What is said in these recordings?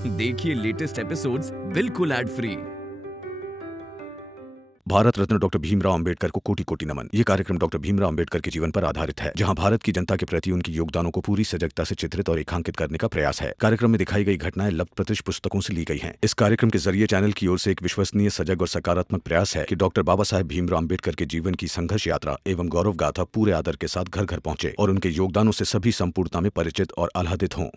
देखिए latest episodes बिल्कुल ad free. Bharat Ratna doctor Bhimrao Ambedkar को कोटि कोटि नमन। ये कार्यक्रम डॉक्टर भीमराव अंबेडकर के जीवन पर आधारित है, जहां भारत की जनता के प्रति उनकी योगदानों को पूरी सजगता से चित्रित और रेखांकित करने का प्रयास है। कार्यक्रम में दिखाई गई घटनाएं लब्ध प्रतिष्ठ पुस्तकों से ली गई हैं। इस कार्यक्रम के जरिए चैनल की ओर से एक विश्वसनीय, सजग और सकारात्मक प्रयास है कि डॉक्टर बाबा साहेब भीमराव अंबेडकर के जीवन की संघर्ष यात्रा एवं गौरव गाथा पूरे आदर के साथ घर घर पहुंचे और उनके योगदानों से सभी संपूर्णता में परिचित और आह्लादित हों।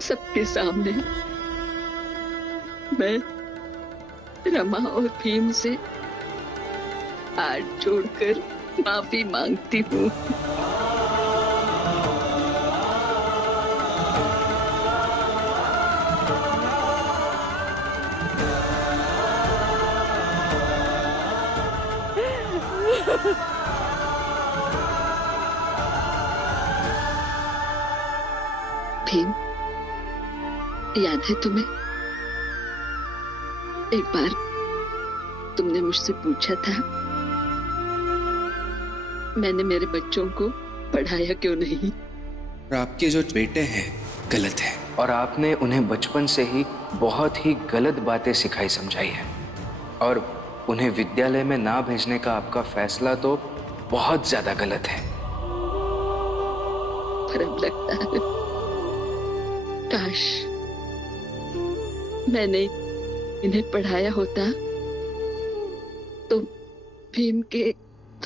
सबके सामने मैं रमा और भीम से हाथ जोड़कर माफी मांगती हूँ। भीम, याद है तुम्हें एक बार तुमने मुझसे पूछा था मैंने मेरे बच्चों को पढ़ाया क्यों नहीं? और आपके जो बेटे हैं गलत है और आपने उन्हें बचपन से ही बहुत ही गलत बातें सिखाई समझाई है और उन्हें विद्यालय में ना भेजने का आपका फैसला तो बहुत ज्यादा गलत है। पर अब लगता है काश मैंने इन्हें पढ़ाया होता तो भीम के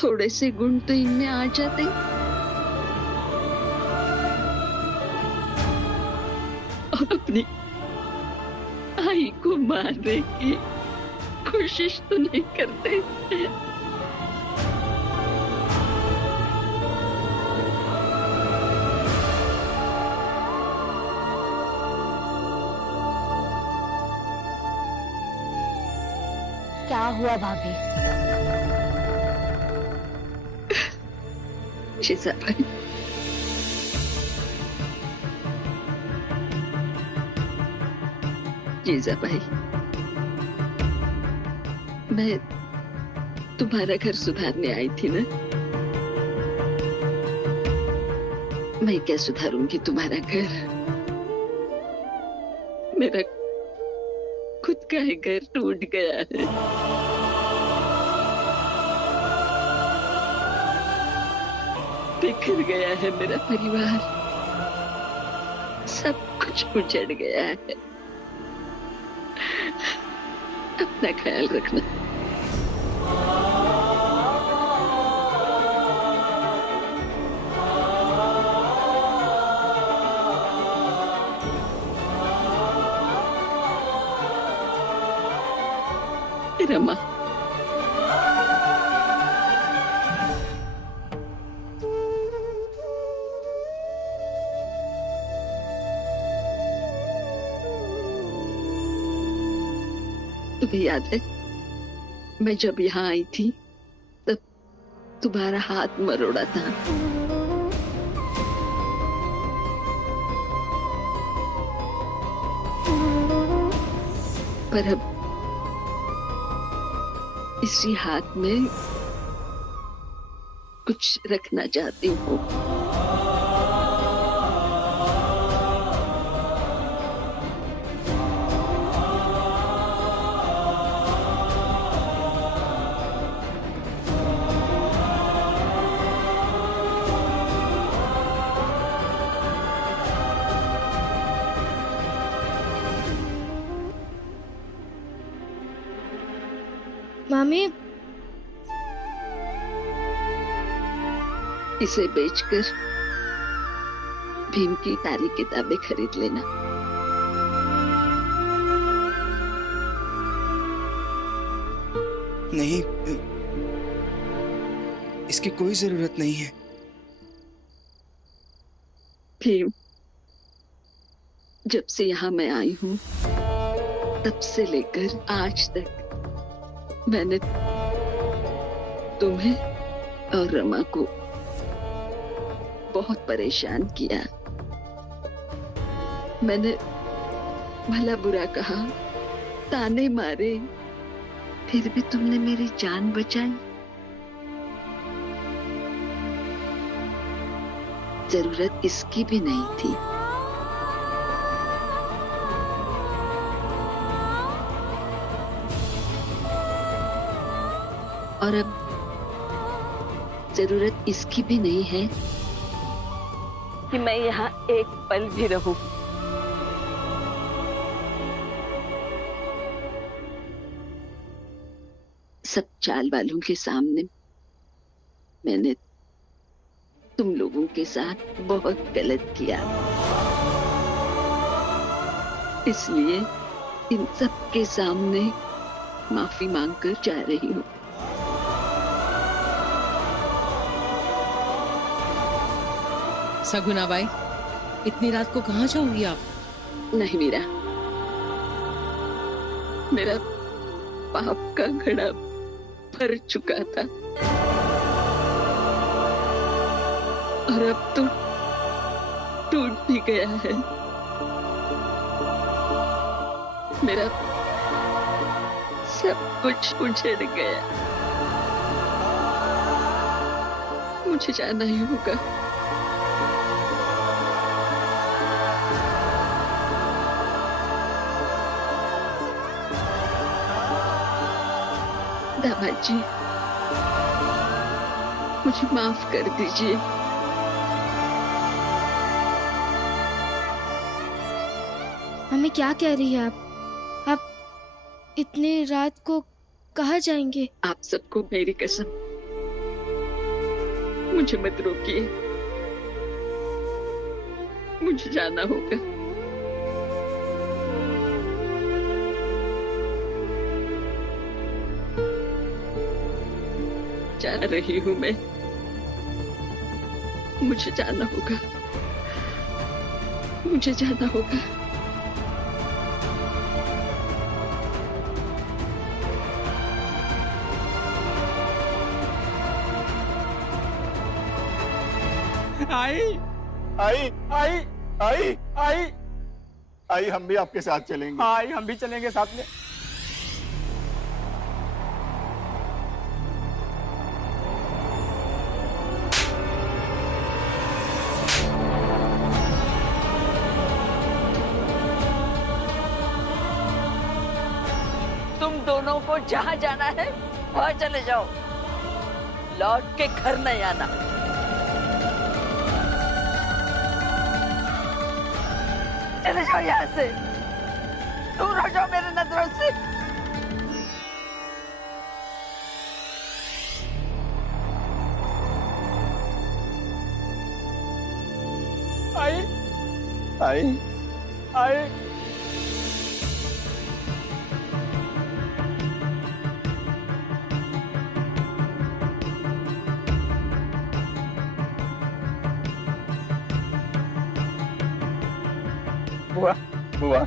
थोड़े से गुण तो इनमें आ जाते। और अपनी आई को मारने की कोशिश तो नहीं करते। क्या हुआ भाभी? शीजा भाई, जीजा भाई, मैं तुम्हारा घर सुधारने आई थी ना। मैं क्या सुधारूंगी तुम्हारा घर? मेरा खुद का ही घर टूट गया है। बिखर गया है मेरा परिवार, सब कुछ उजड़ गया है। अपना ख्याल रखना। रमा, तुम्हें याद है मैं जब यहाँ आई थी तब तुम्हारा हाथ मरोड़ा था। पर अब इसी हाथ में कुछ रखना चाहती हूँ। मामी, इसे बेचकर भीम की सारी किताबें खरीद लेना। नहीं, इसकी कोई जरूरत नहीं है। भीम, जब से यहाँ मैं आई हूँ तब से लेकर आज तक मैंने तुम्हें और रमा को बहुत परेशान किया। मैंने भला बुरा कहा, ताने मारे, फिर भी तुमने मेरी जान बचाई। जरूरत इसकी भी नहीं थी। और अब जरूरत इसकी भी नहीं है कि मैं यहाँ एक पल भी रहूं। सब चाल वालों के सामने मैंने तुम लोगों के साथ बहुत गलत किया, इसलिए इन सब के सामने माफी मांगकर जा रही हूँ। सगुना बाई, इतनी रात को कहाँ जाओगी आप? नहीं मीरा, मेरा पाप का घड़ा भर चुका था और अब तो टूट भी गया है। मेरा सब कुछ उजड़ गया। मुझे जाना ही होगा। दामाद जी, मुझे माफ कर दीजिए। हमें क्या कह रही है आप इतनी रात को कहाँ जाएंगे? आप सबको मेरी कसम, मुझे मत रोकिए। मुझे जाना होगा। जा रही हूँ मैं। मुझे जाना होगा। मुझे जाना होगा। आई आई आई आई आई आई, हम भी आपके साथ चलेंगे। आई, हम भी चलेंगे साथ में। तुम दोनों को जहाँ जाना है वहाँ चले जाओ, लौट के घर नहीं आना। चले जाओ यहाँ से, दूर हो जाओ मेरे नजरों से। आई आई आई, बुआ बुआ,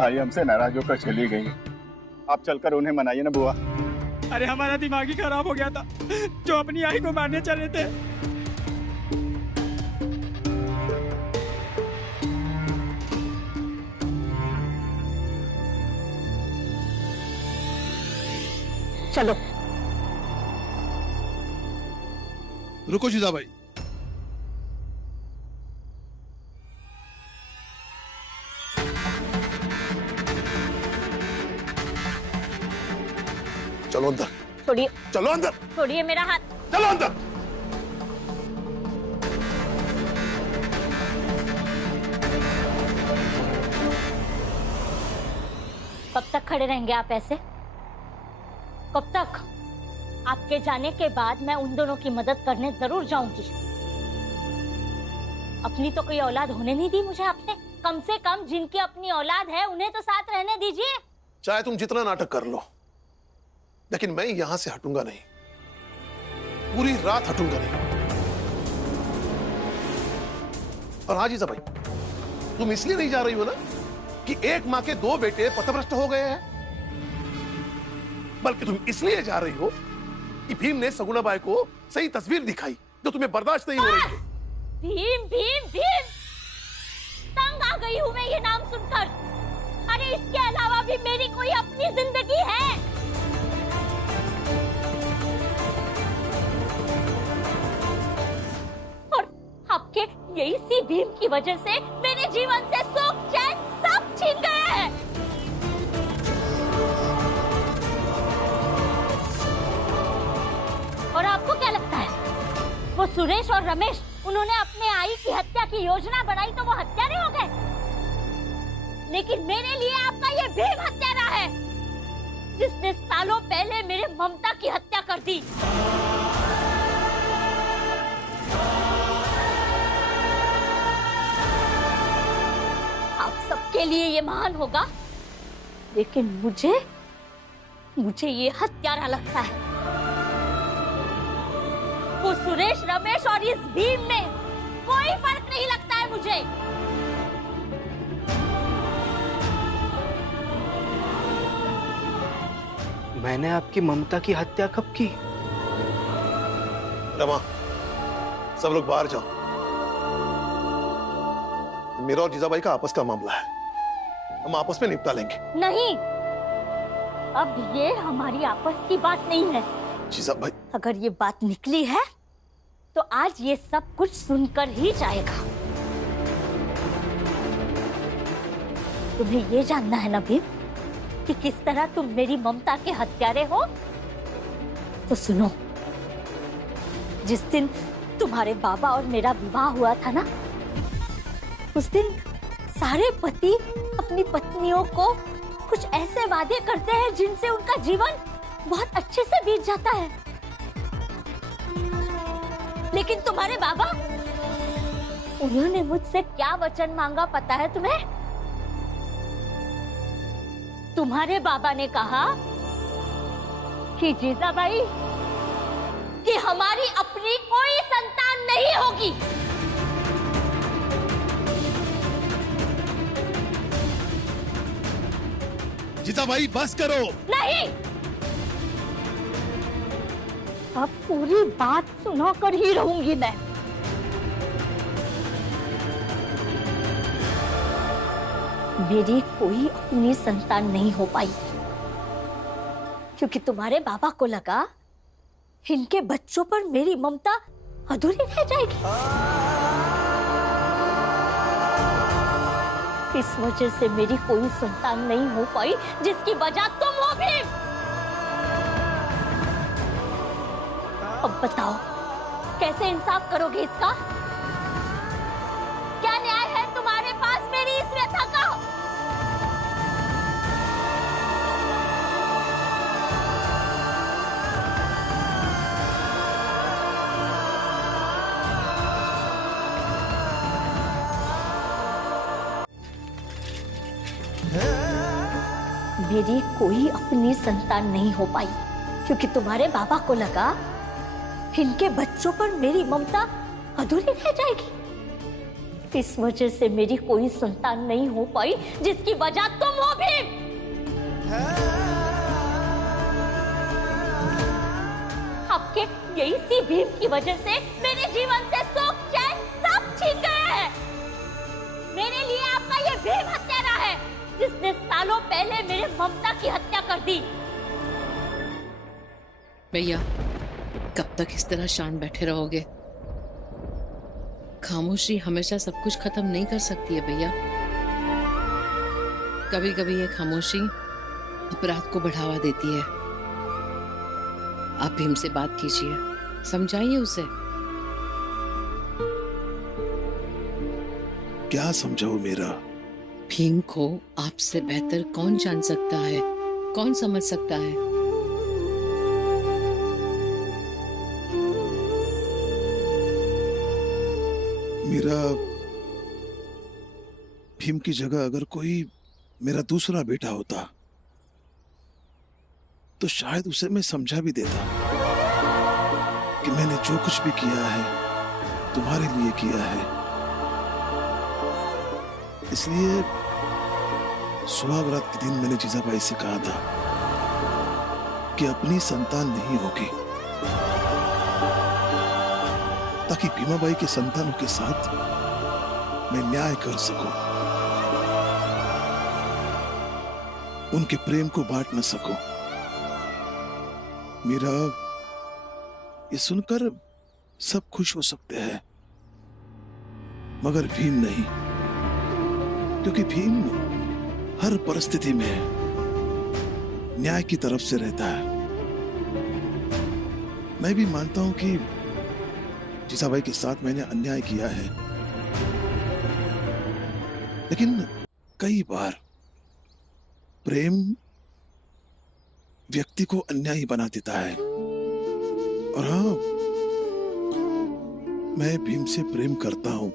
आई हमसे नाराज होकर चली गई। आप चलकर उन्हें मनाइए ना बुआ। अरे हमारा दिमाग ही खराब हो गया था जो अपनी आई को मारने चले थे। चलो। रुको जीजाबाई, चलो अंदर। छोड़िए, चलो अंदर। छोड़िए मेरा हाथ। चलो अंदर। कब तक खड़े रहेंगे आप ऐसे? कब तक? आपके जाने के बाद मैं उन दोनों की मदद करने जरूर जाऊंगी। अपनी तो कोई औलाद होने नहीं दी मुझे आपने। कम से कम जिनकी अपनी औलाद है उन्हें तो साथ रहने दीजिए। चाहे तुम जितना नाटक कर लो, लेकिन मैं यहां से हटूंगा नहीं, पूरी रात हटूंगा नहीं। और हाँ जीजा भाई, तुम इसलिए नहीं जा रही हो ना कि एक मां के 2 बेटे पथभ्रष्ट हो गए हैं, बल्कि तुम इसलिए जा रही हो कि भीम ने सगुणाबाई को सही तस्वीर दिखाई जो तुम्हें बर्दाश्त नहीं हो रही है। भीम भीम भीम, तंग आ गई हूं मैं ये नाम सुनकर। अरे इसके अलावा भी मेरी कोई अपनी जिंदगी है। और आपके यही सी भीम की वजह से मेरे जीवन से सुख चैन सब छीन गए हैं। और आपको क्या लगता है वो सुरेश और रमेश, उन्होंने अपने आई की हत्या की योजना बनाई तो वो हत्यारे हो गए, लेकिन मेरे लिए आपका ये भीम हत्यारा है जिसने सालों पहले मेरे ममता की हत्या कर दी। आप सबके लिए ये महान होगा, लेकिन मुझे ये हत्यारा लगता है। वो सुरेश, रमेश और इस भीम में कोई फर्क नहीं लगता है मुझे। मैंने आपकी ममता की हत्या कब की? रमा, सब लोग बाहर जाओ। मेरा और जीजाबाई का आपस का मामला है, हम आपस में निपटा लेंगे। नहीं, अब ये हमारी आपस की बात नहीं है। जीजाबाई, अगर ये बात निकली है तो आज ये सब कुछ सुनकर ही जाएगा। तुम्हें ये जानना है ना भीम कि किस तरह तुम मेरी ममता के हत्यारे हो? तो सुनो, जिस दिन तुम्हारे बाबा और मेरा विवाह हुआ था ना, उस दिन सारे पति अपनी पत्नियों को कुछ ऐसे वादे करते हैं जिनसे उनका जीवन बहुत अच्छे से बीत जाता है। लेकिन तुम्हारे बाबा, उन्होंने मुझसे क्या वचन मांगा पता है तुम्हें? तुम्हारे बाबा ने कहा कि जीजाबाई, कि हमारी अपनी कोई संतान नहीं होगी। जीजाबाई बस करो। नहीं, अब पूरी बात सुनाकर ही रहूंगी मैं। मेरी कोई अपनी संतान नहीं हो पाई क्योंकि तुम्हारे बाबा को लगा इनके बच्चों पर मेरी ममता अधूरी रह जाएगी। इस वजह से मेरी कोई संतान नहीं हो पाई जिसकी वजह तुम हो भी। अब बताओ कैसे इंसाफ करोगे इसका? क्या न्याय है तुम्हारे पास मेरी इस व्यथा का? मेरी कोई अपनी संतान नहीं हो पाई क्योंकि तुम्हारे बाबा को लगा इनके बच्चों पर मेरी ममता अधूरी रह जाएगी। इस वजह से मेरी कोई संतान नहीं हो पाई जिसकी वजह तुम हो भी। आपके यही सी भीम की वजह से मेरे जीवन से सुख चैन सब छीन गए हैं। मेरे लिए आपका ये भीम हत्यारा है जिसने सालों पहले मेरे ममता की हत्या कर दी। भैया कब तक इस तरह शांत बैठे रहोगे? खामोशी हमेशा सब कुछ खत्म नहीं कर सकती है भैया। कभी कभी ये खामोशी अपराध को बढ़ावा देती है। आप भीम से बात कीजिए, समझाइए उसे। क्या समझाऊं मेरा? भीम को आपसे बेहतर कौन जान सकता है, कौन समझ सकता है? मेरा भीम की जगह अगर कोई मेरा दूसरा बेटा होता तो शायद उसे मैं समझा भी देता कि मैंने जो कुछ भी किया है तुम्हारे लिए किया है। इसलिए सुहागरात के दिन मैंने जीजाबाई से कहा था कि अपनी संतान नहीं होगी, ताकि भीमाबाई के संतानों के साथ मैं न्याय कर सकूं, उनके प्रेम को बांट न सकूं। मेरा ये सुनकर सब खुश हो सकते हैं, मगर भीम नहीं, क्योंकि भीम हर परिस्थिति में न्याय की तरफ से रहता है। मैं भी मानता हूं कि जीजाबाई के साथ मैंने अन्याय किया है, लेकिन कई बार प्रेम व्यक्ति को अन्यायी बना देता है। और हाँ, मैं भीम से प्रेम करता हूं।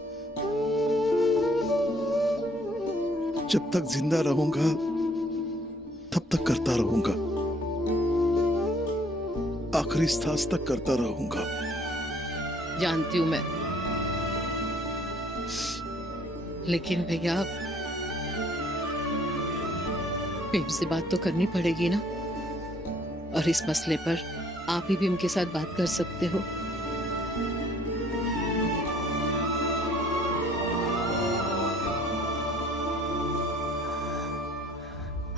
जब तक जिंदा रहूंगा तब तक करता रहूंगा, आखिरी सांस तक करता रहूंगा। जानती हूं मैं, लेकिन भैया भीम से बात तो करनी पड़ेगी ना, और इस मसले पर आप ही भीम के साथ बात कर सकते हो।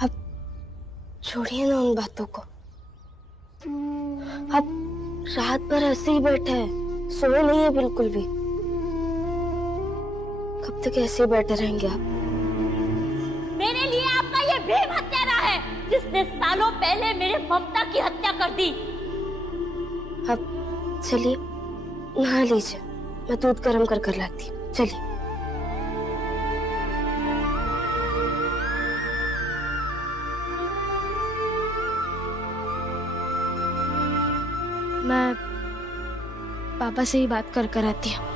अब छोड़िए ना उन बातों को। अब रात भर ऐसे ही बैठे हैं, सोए नहीं है बिल्कुल भी। कब तक ऐसे ही बैठे रहेंगे आप? मेरे लिए आपका ये भीम हत्यारा है, जिसने सालों पहले मेरे ममता की हत्या कर दी। अब चलिए नहा लीजिए, मैं दूध गर्म कर लाती हूँ। चलिए। मैं पापा से ही बात कर आती हूँ।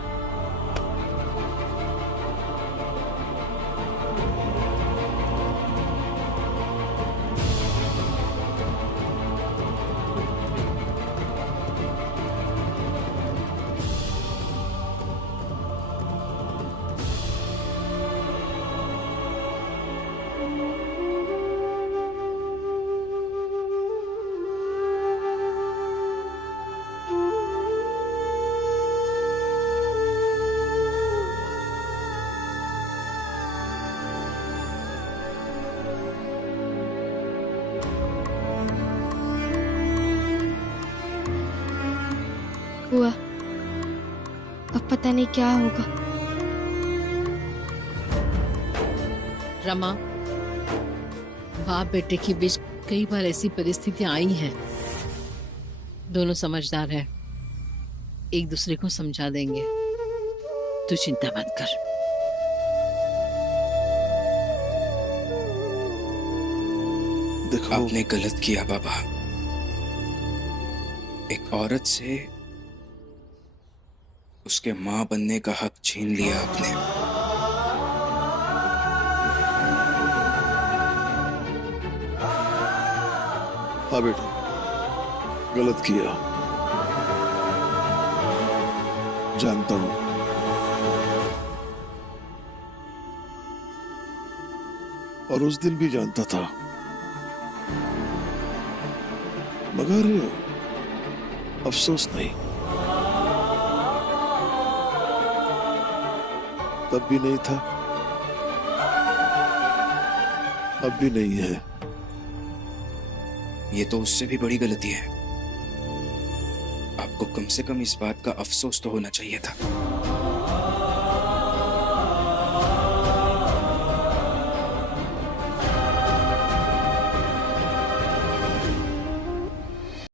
हुआ, अब पता नहीं क्या होगा। रमा, बाप बेटे के बीच कई बार ऐसी परिस्थितियां आई हैं। दोनों समझदार हैं, एक दूसरे को समझा देंगे। तू चिंता मत कर। देखो, आपने गलत किया बाबा। एक औरत से उसके मां बनने का हक छीन लिया आपने। हाँ बेटा, गलत किया, जानता हूं। और उस दिन भी जानता था, मगर अफसोस नहीं, तब भी नहीं था, अब भी नहीं है। ये तो उससे भी बड़ी गलती है। आपको कम से कम इस बात का अफसोस तो होना चाहिए था।